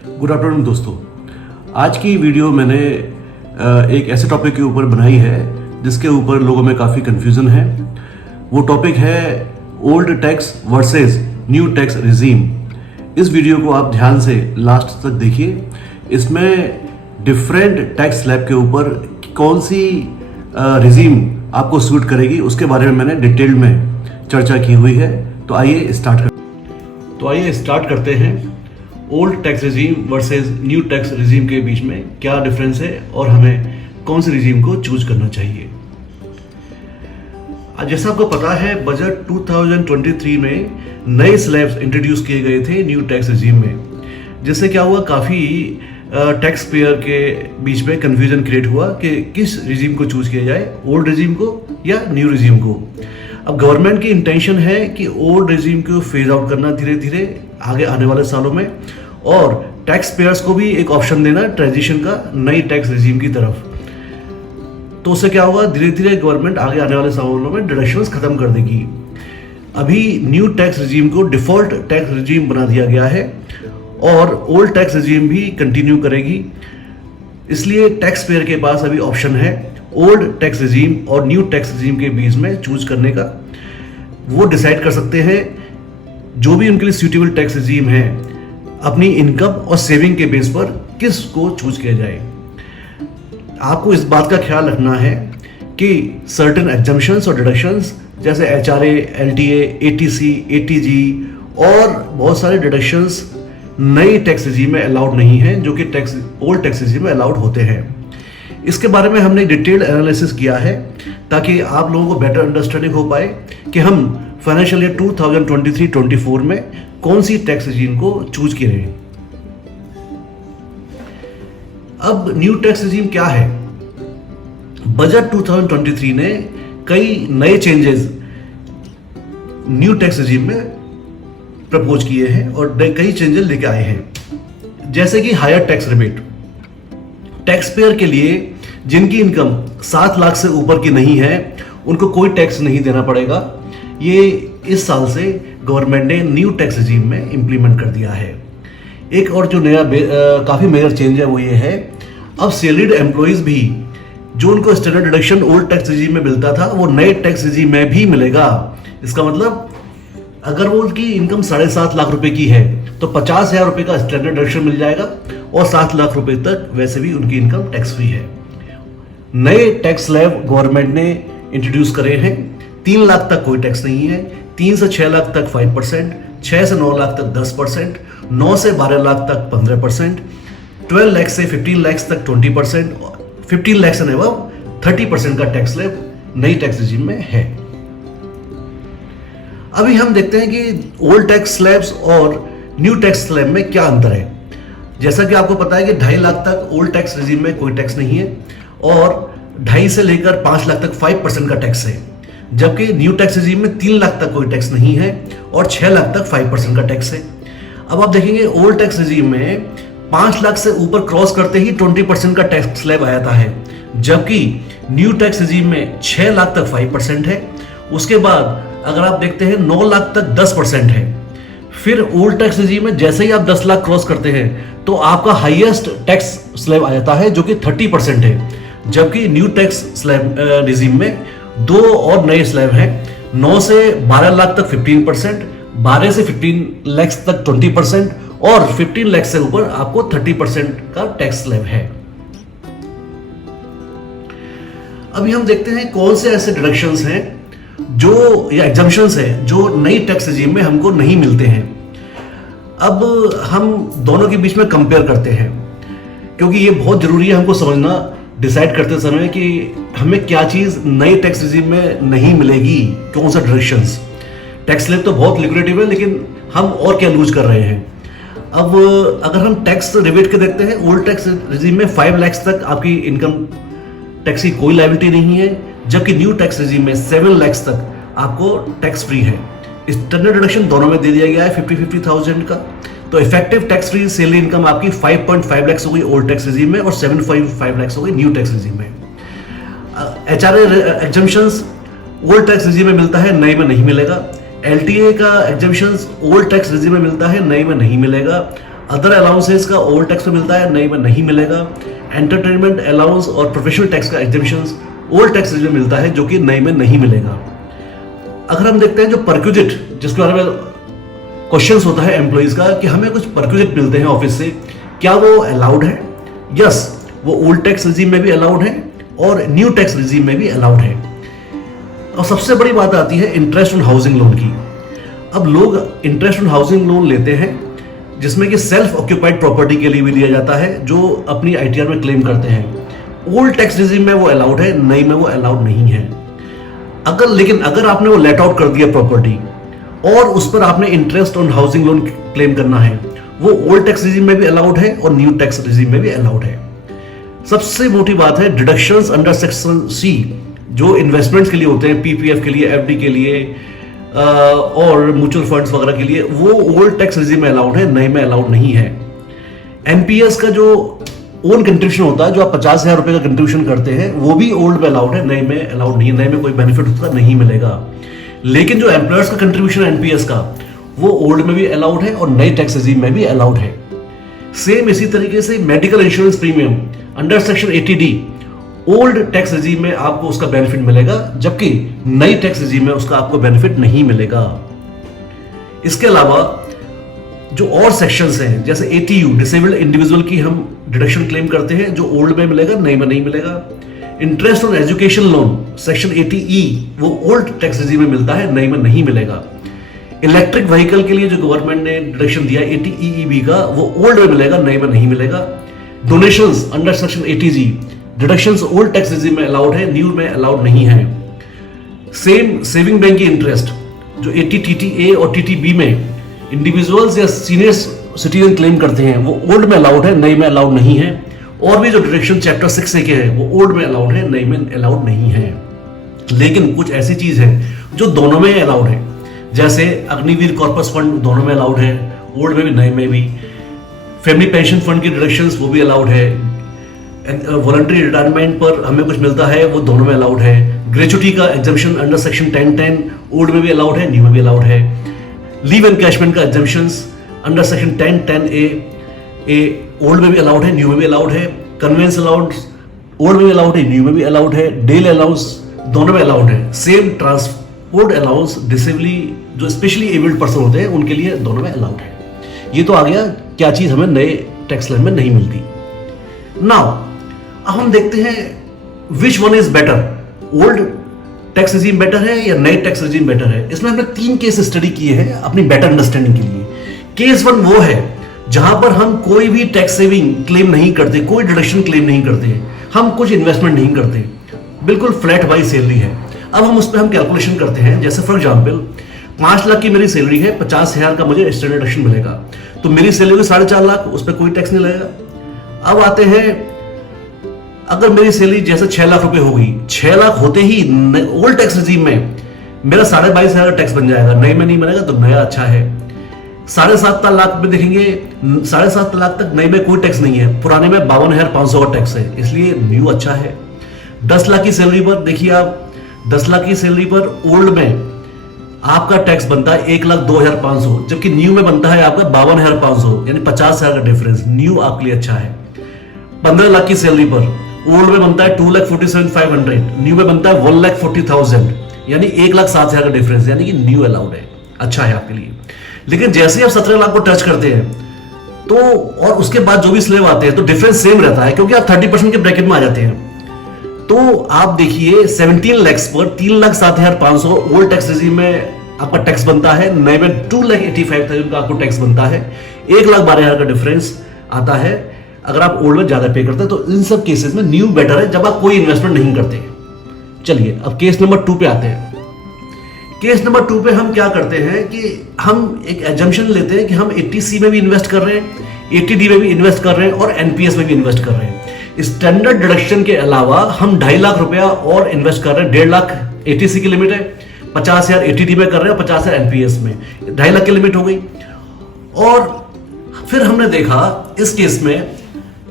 Good afternoon दोस्तों। आज की वीडियो मैंने एक ऐसे टॉपिक के ऊपर बनाई है जिसके ऊपर लोगों में काफ़ी कन्फ्यूज़न है। वो टॉपिक है old tax versus new tax regime. इस वीडियो को आप ध्यान से लास्ट तक देखिए। इसमें डिफरेंट टैक्स स्लैब के ऊपर कौन सी रिजीम आपको सूट करेगी उसके बारे में मैंने डिटेल में चर्चा की हुई है। तो आइए स्टार्ट करते हैं। Old tax regime versus new tax regime के बीच में क्या डिफरेंस है और हमें कौन सी रिजीम को चूज करना चाहिए। जैसा आपको पता है, बजट 2023 में नए स्लैब्स इंट्रोड्यूस किए गए थे न्यू टैक्स रिजीम में, जिससे क्या हुआ, काफ़ी टैक्स पेयर के बीच में कन्फ्यूजन क्रिएट हुआ कि किस रिजीम को चूज किया जाए, ओल्ड रिजीम को या न्यू रिजीम को। अब गवर्नमेंट की इंटेंशन है कि ओल्ड रिजीम को फेज आउट करना धीरे धीरे आगे आने वाले सालों में, और टैक्स पेयर्स को भी एक ऑप्शन देना ट्रांजिशन का नई टैक्स रिजीम की तरफ। तो उससे क्या होगा, धीरे धीरे गवर्नमेंट आगे आने वाले सालों में डिडक्शंस खत्म कर देगी। अभी न्यू टैक्स रिजीम को डिफॉल्ट टैक्स रिजीम बना दिया गया है और ओल्ड टैक्स रिजीम भी कंटिन्यू करेगी। इसलिए टैक्स पेयर के पास अभी ऑप्शन है ओल्ड टैक्स रिजीम और न्यू टैक्स रिजीम के बीच में चूज करने का। वो डिसाइड कर सकते हैं जो भी उनके लिए सूटेबल टैक्स रिजीम है, अपनी इनकम और सेविंग के बेस पर किस को चूज किया जाए। आपको इस बात का ख्याल रखना है कि सर्टेन एग्जम्पशंस और डिडक्शंस जैसे HRA, LTA, ATC, ATG और बहुत सारे डिडक्शंस नई टैक्स रिजीम में अलाउड नहीं है, जो कि ओल्ड टैक्स रिजीम में अलाउड होते हैं। इसके बारे में हमने डिटेल्ड एनालिसिस किया है ताकि आप लोगों को बेटर अंडरस्टैंडिंग हो पाए कि हम फाइनेंशियल ईयर 2023-24 में कौन सी टैक्स रिजीम को चूज किए हैं। अब न्यू टैक्स रिजीम क्या है? बजट 2023 ने कई नए चेंजेस न्यू टैक्स रिजीम में प्रपोज किए हैं और कई चेंजेस लेके आए हैं, जैसे कि higher tax rebate. Tax payer के लिए जिनकी इनकम 7 लाख से ऊपर की नहीं है उनको कोई टैक्स नहीं देना पड़ेगा। ये इस साल से गवर्नमेंट ने न्यू टैक्स रिजीम में इंप्लीमेंट कर दिया है। एक और जो नया काफ़ी मेजर चेंज है वो ये है, अब सैलरीड एम्प्लॉइज भी जो उनको standard deduction old tax regime में मिलता था वो नए टैक्स रिजीम में भी मिलेगा। इसका मतलब अगर वो उनकी इनकम 7.5 लाख रुपए की है तो 50,000 रुपए का स्टैंडर्ड डिडक्शन मिल जाएगा और 7 लाख रुपए तक वैसे भी उनकी इनकम टैक्स फ्री है। नए टैक्स स्लैब गवर्नमेंट ने इंट्रोड्यूस करे हैं। 3 लाख तक कोई टैक्स नहीं है, 3 से 6 लाख तक 5%, 6 से 9 लाख तक 10%, 9 से 12 लाख तक 15%, 12 लाख से 15 लाख तक 20%, 15 लाख एंड अबव 30% का टैक्स स्लैब नई टैक्स रिजीम में है। अभी हम देखते हैं कि ओल्ड टैक्स स्लैब्स और न्यू टैक्स स्लैब में क्या अंतर है। जैसा कि आपको पता है कि 2.5 लाख तक ओल्ड टैक्स रिजीम में कोई टैक्स नहीं है और 2.5 से लेकर 5 लाख तक 5% का टैक्स है, जबकि न्यू टैक्स रिजीम में 3 लाख तक कोई टैक्स नहीं है और 6 लाख तक 5% का टैक्स है। अब आप देखेंगे ओल्ड टैक्स रिजीम में 5 लाख से ऊपर क्रॉस करते ही 20% का टैक्स स्लैब आ जाता है, जबकि न्यू टैक्स रिजीम में 6 लाख तक 5% है। उसके बाद अगर आप देखते हैं 9 लाख तक 10% है। फिर ओल्ड टैक्स रिजीम में जैसे ही आप 10 लाख क्रॉस करते हैं तो आपका हाईएस्ट टैक्स स्लैब आ जाता है जो कि 30% है, जबकि न्यू टैक्स स्लैब रिजीम में 2 और नए स्लैब हैं। 9 से 12 लाख तक 15%, 12 से 15 लाख तक 20% और 15 लाख से ऊपर आपको 30% का टैक्स स्लैब है। अभी हम देखते हैं कौन से ऐसे डिडक्शंस हैं जो या एग्जम्पशंस है जो नई टैक्स रिजीम में हमको नहीं मिलते हैं। अब हम दोनों के बीच में कंपेयर करते हैं, क्योंकि ये बहुत जरूरी है हमको समझना डिसाइड करते समय कि हमें क्या चीज नई टैक्स रिजीम में नहीं मिलेगी, कौन सा डिडक्शंस। टैक्स स्लैब तो बहुत लिक्विडेटिव है, लेकिन हम और क्या लूज कर रहे हैं। अब अगर हम टैक्स रिबेट के देखते हैं, ओल्ड टैक्स रिजीम में 5 लाख तक आपकी इनकम टैक्स की कोई लायबिलिटी नहीं है, जबकि न्यू टैक्स रिजीम में 7 लाख तक आपको टैक्स फ्री है। स्टैंडर्ड डिडक्शन दोनों में दे दिया गया है 50,000 का। तो effective tax free salary income आपकी 5.5 लाख हो गई ओल्ड टैक्स रिजीम में और 7.5 लाख हो गई न्यू टैक्स रिजीम में। HRA exemptions old tax regime में मिलता है, नए में नहीं मिलेगा। LTA का एग्जम्पशंस ओल्ड टैक्स रिजीम में मिलता है, नए में नहीं मिलेगा। अदर अलाउंसेस का ओल्ड टैक्स में मिलता है, नए में नहीं मिलेगा। एंटरटेनमेंट अलाउंस और प्रोफेशनल टैक्स का एग्जेम्पशंस ओल्ड टैक्स में मिलता है, जो कि नए में नहीं मिलेगा। अगर हम देखते हैं जो परक्यूजिट, जिसके बारे में क्वेश्चंस होता है एम्प्लॉइज का कि हमें कुछ परक्यूजिट मिलते हैं ऑफिस से, क्या वो अलाउड है? यस, वो ओल्ड टैक्स रिजीम में भी अलाउड है और न्यू टैक्स रिजीम में भी अलाउड है। और सबसे बड़ी बात आती है इंटरेस्ट ऑन हाउसिंग लोन की। अब लोग इंटरेस्ट ऑन हाउसिंग लोन लेते हैं जिसमें कि सेल्फ ऑक्यूपाइड प्रॉपर्टी के लिए भी दिया जाता है, जो अपनी आईटीआर में क्लेम करते हैं। ओल्ड टैक्स रिजीम में वो अलाउड है, नई में वो अलाउड नहीं है। लेकिन अगर आपने वो लेट आउट कर दिया प्रॉपर्टी और उस पर आपने interest on housing loan claim करना है, वो ओल्ड टैक्स रिजीम में भी अलाउड है और न्यू टैक्स रिजीम में भी अलाउड है। सबसे मोटी बात है डिडक्शंस अंडर सेक्शन सी, जो इन्वेस्टमेंट्स के लिए होते हैं, पीपीएफ के लिए, एफडी के लिए और म्यूचुअल फंड्स वगैरह के लिए, वो ओल्ड टैक्स रिजीम में अलाउड है, नए में अलाउड नहीं है। एनपीएस का जो ओन कंट्रीब्यूशन होता है, जो आप 50,000 रुपए का कंट्रीब्यूशन करते हैं, वो भी ओल्ड में अलाउड है, नए में अलाउड नहीं है। नए में कोई बेनिफिट उसका नहीं मिलेगा। लेकिन जो एम्प्लॉयर्स का कंट्रीब्यूशन है एनपीएस का, वो ओल्ड में भी अलाउड है और नई टैक्स रिजीम में भी अलाउड है। सेम इसी तरीके से medical insurance premium under section 80D old tax regime में आपको उसका बेनिफिट मिलेगा, जबकि नई टैक्स रिजीम में उसका आपको बेनिफिट नहीं मिलेगा। इसके अलावा जो और सेक्शंस हैं, जैसे ATU डिसेबल्ड इंडिविजुअल की हम डिडक्शन क्लेम करते हैं, जो ओल्ड में मिलेगा, नई में नहीं मिलेगा। Interest on education loan section 80E वो ओल्ड टैक्स रिजीम में मिलता है, नई में नहीं मिलेगा। इलेक्ट्रिक व्हीकल के लिए जो गवर्नमेंट ने डिडक्शन दिया 80EEB का, वो ओल्ड में मिलेगा, नई में नहीं मिलेगा। Donations under section 80G deductions old tax regime में अलाउड है, न्यू में अलाउड नहीं है। सेम सेविंग बैंक की इंटरेस्ट जो 80TTA और TTB में इंडिविजुअल्स या सीनियर सिटीजन क्लेम करते हैं, वो ओल्ड में अलाउड है, नई में अलाउड नहीं है। और भी जो डिडक्शन चैप्टर 6A के हैं, वो ओल्ड में अलाउड है, नई में अलाउड नहीं है। लेकिन कुछ ऐसी चीज है जो दोनों में अलाउड है, जैसे अग्निवीर कॉर्पस फंड दोनों में अलाउड है, ओल्ड में भी नए में भी। फैमिली पेंशन फंड की डिडक्शंस वो भी अलाउड है। वॉलंटरी रिटायरमेंट पर हमें कुछ मिलता है, वो दोनों में अलाउड है। ग्रेचुटी का एग्जम्पशन अंडर सेक्शन 1010 ओल्ड में भी अलाउड है, न्यू में भी अलाउड है। लीव एनकैशमेंट का exemptions under section 1010A old में भी अलाउड है, न्यू में भी अलाउड है। कन्वेंस अलाउंस ओल्ड में भी अलाउड है, न्यू में भी अलाउड है। डेल अलाउंस दोनों में अलाउड है। सेम ट्रांसपोर्ट अलाउंस डिसेबली जो स्पेशली एबल्ड पर्सन होते हैं, उनके लिए दोनों में अलाउड है। ये तो आ गया क्या चीज हमें नए टैक्स स्लैब में नहीं मिलती। नाउ अब हम देखते हैं which one is better, old tax regime better है या नए टैक्स रिजीम बेटर है। इसमें हमने 3 केस स्टडी किए हैं अपनी बेटर अंडरस्टैंडिंग के लिए। केस 1 वो है जहां पर हम कोई भी टैक्स सेविंग क्लेम नहीं करते, कोई डिडक्शन क्लेम नहीं करते, हम कुछ इन्वेस्टमेंट नहीं करते, बिल्कुल फ्लैट वाइज सैलरी है। अब हम उस पर हम कैलकुलेशन करते हैं, जैसे फॉर एग्जाम्पल 5 लाख की मेरी सैलरी है, 50,000 का मुझे स्टैंडर्ड डिडक्शन मिलेगा, तो मेरी सैलरी हुई 4.5 लाख, उस पर कोई टैक्स नहीं लगेगा। अब आते हैं, अगर मेरी सैलरी जैसे 6 लाख रुपए होगी, 6 लाख होते ही ओल्ड टैक्स रिजीम में मेरा 22,500 टैक्स बन जाएगा, नए में नहीं बनेगा, तो नया अच्छा है। 7.5 लाख में देखेंगे, 7.5 लाख तक नए में कोई टैक्स नहीं है, पुराने में 52,500 का टैक्स है, इसलिए न्यू अच्छा है। 10 लाख की सैलरी पर देखिए आप, 10 लाख की सैलरी पर ओल्ड में आपका टैक्स बनता है 1,02,500, जबकि न्यू में बनता है आपका 52,500, यानी 50,000 का डिफरेंस, न्यू आपके लिए अच्छा है। 15 लाख की सैलरी पर ओल्ड में बनता है 2,47,500, न्यू में बनता है 1,40,000, यानी 1,07,000 का डिफरेंस, यानी कि न्यू अलाउड है, अच्छा है आपके लिए। लेकिन जैसे ही आप 17 लाख को टच करते हैं तो, और उसके बाद जो भी स्लैब आते हैं, तो डिफरेंस सेम रहता है, क्योंकि आप 30% के ब्रैकेट में आ जाते हैं। तो आप देखिए 17 लाख पर 3,07,500 ओल्ड टैक्स रिजीम में आपका टैक्स बनता है, नए में 2,85,000 का आपको टैक्स बनता है, 1,12,000 का डिफरेंस आता है अगर आप ओल्ड में ज्यादा पे करते हैं। तो इन सब केसेस में न्यू बेटर है, जब आप कोई इन्वेस्टमेंट नहीं करते। चलिए अब केस नंबर 2 पे आते हैं। केस नंबर 2 पे हम क्या करते हैं कि हम एक एजम्पशन लेते हैं कि हम 80C में भी इन्वेस्ट कर रहे हैं, 80D में भी इन्वेस्ट कर रहे हैं और NPS में भी इन्वेस्ट कर रहे हैं। स्टैंडर्ड डिडक्शन के अलावा हम 2.5 लाख रुपया और इन्वेस्ट कर रहे हैं। 1.5 लाख 80C की लिमिट है, 50,000 80D में कर रहे हैं और 50,000 NPS में, 2.5 लाख की लिमिट हो गई। और फिर हमने देखा इस केस में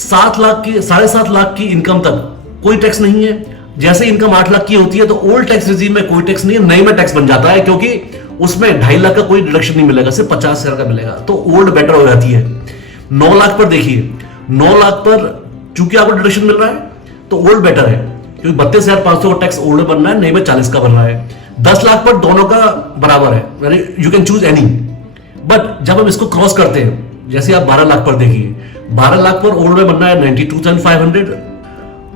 7 लाख की 7.5 लाख की इनकम तक कोई टैक्स नहीं है। जैसे इनकम 8 लाख की होती है तो ओल्ड टैक्स रिजीम में कोई टैक्स नहीं है, नए में टैक्स बन जाता है, क्योंकि उसमें 2.5 लाख का कोई डिडक्शन नहीं मिलेगा, सिर्फ 50,000 का मिलेगा, तो ओल्ड बेटर हो जाती है। 9 लाख पर देखिए, 9 लाख पर चूंकि आपको डिडक्शन मिल रहा है तो ओल्ड बेटर है, क्योंकि 32,500 का टैक्स ओल्ड बनना है, नहीं में 40 का बन रहा है। 10 लाख पर दोनों का बराबर है, यानी you can choose any. But जब हम इसको क्रॉस करते हैं, जैसे आप 12 लाख पर देखिए, 12 लाख पर ओल्ड में बनना है 92,500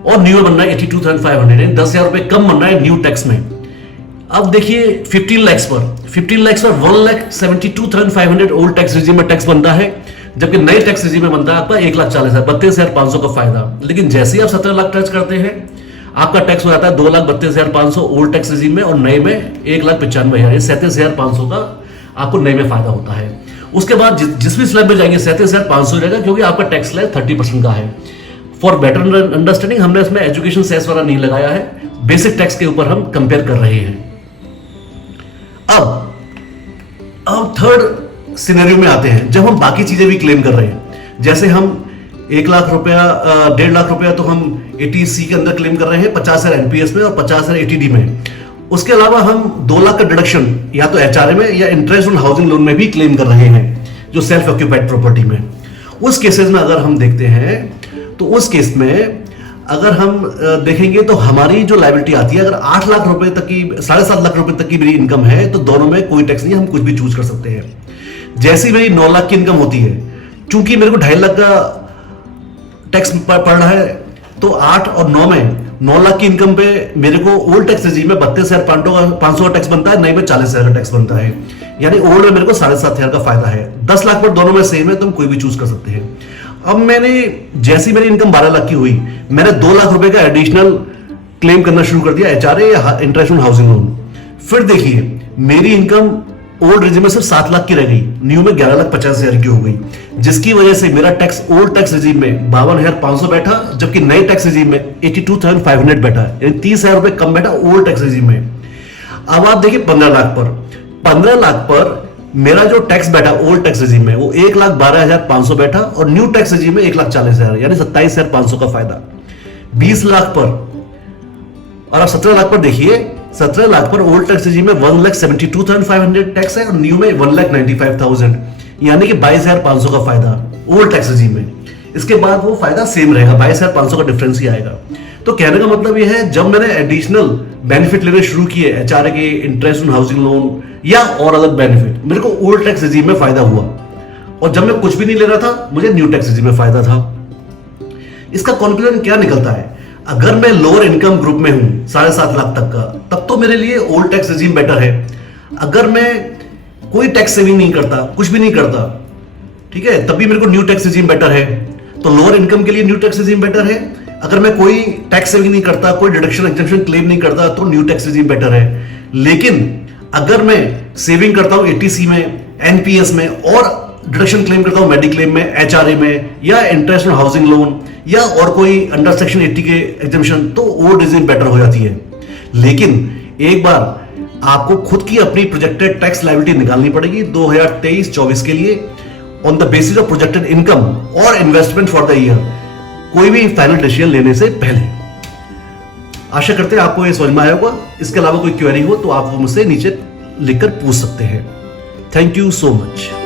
और न्यू में बनना है 82,500, यानी 10,000 रुपए कम बनना है न्यू टैक्स में। अब देखिए 15 लाख पर 1,72,500 ओल्ड टैक्स रिजीम में टैक्स बनता है, जबकि नए टैक्स रिजीम में बनता है आपका 1,40,000, 32,500 का फायदा। लेकिन जैसे ही आप 17 लाख टच करते हैं, आपका टैक्स हो जाता है 2,32,500 ओल्ड टैक्स रिजीम में, और नए में 1,95,000, 37,500 का आपको नए में फायदा होता है। उसके बाद जिस भी स्लैब में जाएंगे 37,500 रहेगा, क्योंकि आपका टैक्स स्लैब 30% का है। फॉर बेटर अंडरस्टैंडिंग हमने इसमें एजुकेशन सेस वाला नहीं लगाया है, बेसिक टैक्स के ऊपर हम कंपेयर कर रहे हैं। अब थर्ड सिनेरियो में आते हैं, जब हम बाकी चीजें भी क्लेम कर रहे हैं। जैसे हम 1 लाख रुपया 1.5 लाख रुपया तो हम 80C के अंदर क्लेम कर रहे हैं, 50,000 एनपीएस में और 50,000 ATD में। उसके अलावा हम 2 लाख का डिडक्शन या तो HRA में या इंटरेस्ट ऑन हाउसिंग लोन में भी क्लेम कर रहे हैं, जो सेल्फ ऑक्यूपाइड प्रॉपर्टी में। उस केसेस में अगर हम देखते हैं तो उस केस में अगर हम देखेंगे तो हमारी जो लायबिलिटी आती है, अगर 8 लाख रुपए तक की 7.5 लाख रुपए तक की मेरी इनकम है, तो दोनों में कोई टैक्स नहीं, हम कुछ भी चूज कर सकते हैं। जैसी मेरी 9 लाख की इनकम होती है, चूंकि मेरे को 2.5 लाख का टैक्स पड़ रहा है, तो 8 और 9 में 9 लाख की इनकम पे मेरे को ओल्ड टैक्स रिजीम में 32,500 का टैक्स बनता है, नए में 40,000 का टैक्स बनता है, यानी ओल्ड में मेरे को 7,500 का फायदा है। 10 लाख पर दोनों में सेम है, तो हम कोई भी चूज कर सकते हैं। अब मैंने जैसी मेरी इनकम 12 लाख की हुई, मैंने 2 लाख रुपए का एडिशनल क्लेम करना शुरू कर दिया, HRA या इंटरेस्ट ऑन हाउसिंग लोन। फिर देखिए मेरी इनकम ओल्ड रिजीम में सिर्फ 7 लाख की रह गई, न्यू में 11,50,000 की हो गई, जिसकी वजह से मेरा टैक्स ओल्ड टैक्स रिजीम में 52,500 बैठा, जबकि नए टैक्स रिजीम में 82,500 बैठा, यानी 30,000 रुपए कम बैठा ओल्ड टैक्स रिजीम में। अब आप देखिए 15 लाख पर 15 लाख पर मेरा जो टैक्स बैठा ओल्ड टैक्स रिजीम में वो 1,12,500 बैठा, और न्यू टैक्स रिजीम में 1,40,000, यानी 27,500 का फायदा। 20 लाख पर और आप 17 लाख पर देखिए, 17 लाख पर ओल्ड टैक्स रिजीम में 1,72,500 टैक्स है, और न्यू में 1,95,000, यानी कि 22,500 का फायदा ओल्ड टैक्स रिजीम में। इसके बाद वो फायदा सेम रहेगा, 22,500 का डिफरेंस ही आएगा। तो कहने का मतलब ये है, जब मैंने एडिशनल बेनिफिट लेने शुरू किए, HRA के, इंटरेस्ट ऑन हाउसिंग लोन या और अदर बेनिफिट, मेरे को ओल्ड टैक्स रिजीम में फायदा हुआ, और जब मैं कुछ भी नहीं ले रहा था, मुझे न्यू टैक्स रिजीम में फायदा था। इसका कंक्लूजन क्या निकलता है? अगर मैं लोअर इनकम ग्रुप में हूं 7.5 लाख तक का, तब तो मेरे लिए ओल्ड टैक्स रिजीम बेटर है। अगर मैं कोई टैक्स सेविंग नहीं करता, कुछ भी नहीं करता, ठीक है, तब भी मेरे को न्यू टैक्स रिजीम बेटर है। तो लोअर इनकम के लिए न्यू टैक्स रिजीम बेटर है। अगर मैं कोई टैक्स सेविंग नहीं करता, कोई डिडक्शन एग्जेम्पशन क्लेम नहीं करता, तो न्यू टैक्स रिजीम बेटर है। लेकिन अगर मैं सेविंग करता हूं 80C में, NPS में, और डिडक्शन क्लेम करता हूं मेडिक्लेम में, HRA में, या इंटरेस्ट ऑन हाउसिंग लोन, या और कोई अंडर सेक्शन 80 के एग्जेम्पशन, तो ओल्ड रिजीम बेटर हो जाती है। लेकिन एक बार आपको खुद की अपनी प्रोजेक्टेड टैक्स लायबिलिटी निकालनी पड़ेगी 2023-24 के लिए, on the basis of projected income और इन्वेस्टमेंट फॉर द ईयर, कोई भी फाइनल डिसीजन लेने से पहले। आशा करते हैं आपको ये समझ में आया होगा। इसके अलावा कोई क्वेरी हो तो आप वो मुझसे नीचे लिखकर पूछ सकते हैं। Thank you so much.